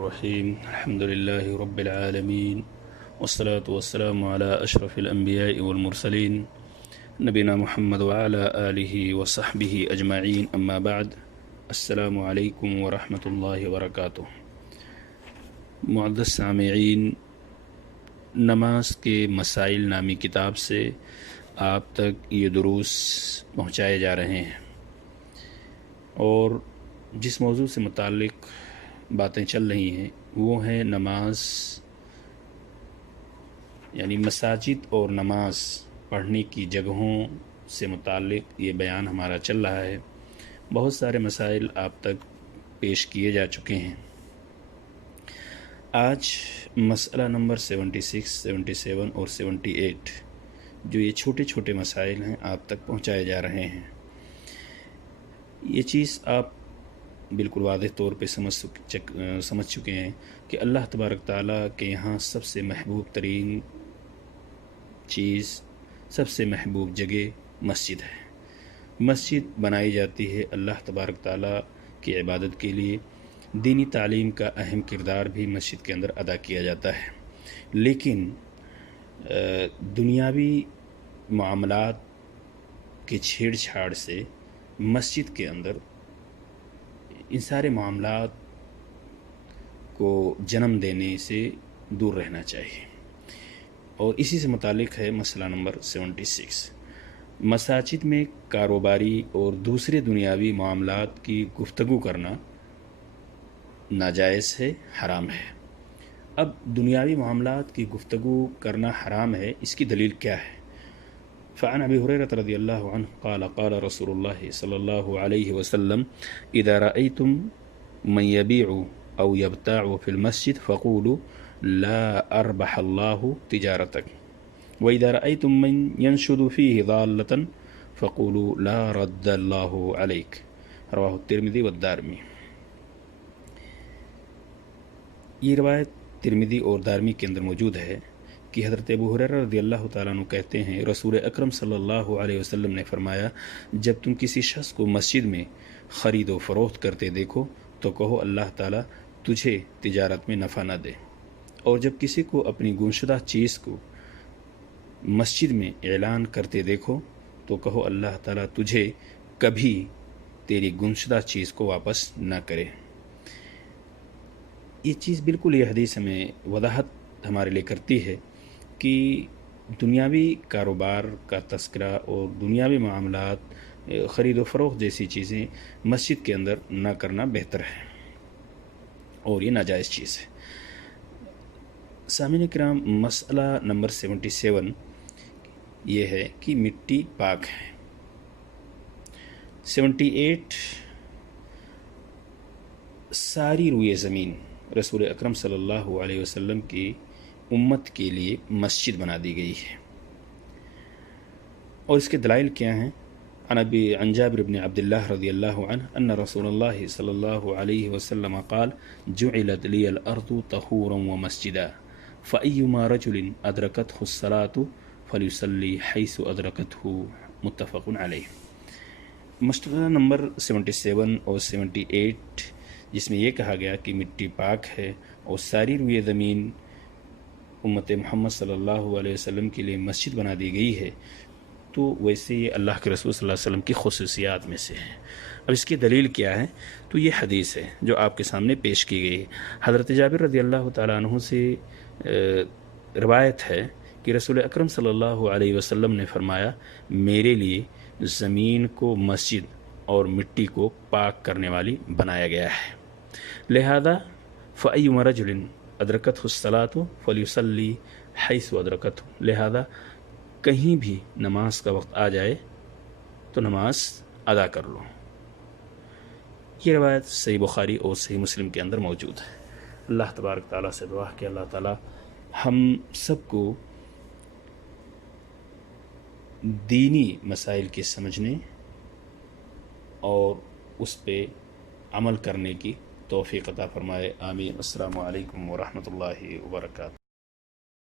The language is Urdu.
الرحیم الحمد للہ رب العالمین والصلاة والسلام علی اشرف الانبیاء والمرسلین نبینا محمد وعلی آلہ وصحبہ اجمعین اما بعد السلام علیکم ورحمۃ اللہ وبرکاتہ۔ معزز سامعین، نماز کے مسائل نامی کتاب سے آپ تک یہ دروس پہنچائے جا رہے ہیں، اور جس موضوع سے متعلق باتیں چل رہی ہیں وہ ہے نماز، یعنی مساجد اور نماز پڑھنے کی جگہوں سے متعلق یہ بیان ہمارا چل رہا ہے۔ بہت سارے مسائل آپ تک پیش کیے جا چکے ہیں۔ آج مسئلہ نمبر 76، 77 اور 78 جو یہ چھوٹے چھوٹے مسائل ہیں آپ تک پہنچائے جا رہے ہیں۔ یہ چیز آپ بالکل واضح طور پہ سمجھ چکے ہیں کہ اللہ تبارک تعالیٰ کے یہاں سب سے محبوب ترین چیز، سب سے محبوب جگہ مسجد ہے۔ مسجد بنائی جاتی ہے اللہ تبارک تعالیٰ کی عبادت کے لیے۔ دینی تعلیم کا اہم کردار بھی مسجد کے اندر ادا کیا جاتا ہے، لیکن دنیاوی معاملات کے چھیڑ چھاڑ سے مسجد کے اندر ان سارے معاملات کو جنم دینے سے دور رہنا چاہیے، اور اسی سے متعلق ہے مسئلہ نمبر 76۔ مساجد میں کاروباری اور دوسرے دنیاوی معاملات کی گفتگو کرنا ناجائز ہے، حرام ہے۔ اب دنیاوی معاملات کی گفتگو کرنا حرام ہے، اس کی دلیل کیا ہے؟ فعن ابی ہریرہ رضی اللہ عنہ قال قال رسول اللہ صلی اللہ علیہ وسلم اذا رأيتم من يبيع او يبتاع في المسجد فقولوا لا اربح الله تجارتك واذا رأيتم من ينشد فيه ضالة فقولوا لا رد الله عليك رواه الترمذی والدارمی۔ یہ روایت ترمذی اور دارمی کے اندر موجود ہے کہ حضرت ابو ہریرہ رضی اللہ تعالیٰ عنہ کہتے ہیں رسول اکرم صلی اللہ علیہ وسلم نے فرمایا، جب تم کسی شخص کو مسجد میں خرید و فروخت کرتے دیکھو تو کہو اللہ تعالیٰ تجھے تجارت میں نفع نہ دے، اور جب کسی کو اپنی گمشدہ چیز کو مسجد میں اعلان کرتے دیکھو تو کہو اللہ تعالیٰ تجھے کبھی تیری گمشدہ چیز کو واپس نہ کرے۔ یہ چیز بالکل یہ حدیث ہمیں وضاحت ہمارے لیے کرتی ہے کہ دنیاوی کاروبار کا تذکرہ اور دنیاوی معاملات، خرید و فروخت جیسی چیزیں مسجد کے اندر نہ کرنا بہتر ہے، اور یہ ناجائز چیز ہے۔ سامعین کرام، مسئلہ نمبر 77 یہ ہے کہ مٹی پاک ہے۔ 78 ساری روئے زمین رسول اکرم صلی اللہ علیہ وسلم کی امت کے لیے مسجد بنا دی گئی ہے، اور اس کے دلائل کیا ہیں؟ عن جابر بن عبد اللہ رضی اللہ عنہ ان رسول اللہ صلی اللہ علیہ وسلم قال جعلت لی الارض طہورا ومسجدا فأیما رجل ادرکته الصلاة فلیصلی حیث ادرکته متفق علیہ۔ مسئلہ نمبر 77 اور 78 جس میں یہ کہا گیا کہ مٹی پاک ہے اور ساری روئے زمین امت محمد صلی اللہ علیہ وسلم کے لیے مسجد بنا دی گئی ہے، تو ویسے یہ اللہ کے رسول صلی اللہ علیہ وسلم کی خصوصیات میں سے ہے۔ اب اس کی دلیل کیا ہے؟ تو یہ حدیث ہے جو آپ کے سامنے پیش کی گئی ہے۔ حضرت جابر رضی اللہ تعالیٰ عنہ سے روایت ہے کہ رسول اکرم صلی اللہ علیہ وسلم نے فرمایا، میرے لیے زمین کو مسجد اور مٹی کو پاک کرنے والی بنایا گیا ہے، لہذا فأیما رجل ادرکتہ الصلاۃ فلیصلی حیث ادرکتہ، لہذا کہیں بھی نماز کا وقت آ جائے تو نماز ادا کر لو۔ یہ روایت صحیح بخاری اور صحیح مسلم کے اندر موجود ہے۔ اللہ تبارک تعالیٰ سے دعا کہ اللہ تعالیٰ ہم سب کو دینی مسائل کے سمجھنے اور اس پہ عمل کرنے کی توفیق عطا فرمائے، آمین۔ السلام علیکم ورحمۃ اللہ وبرکاتہ۔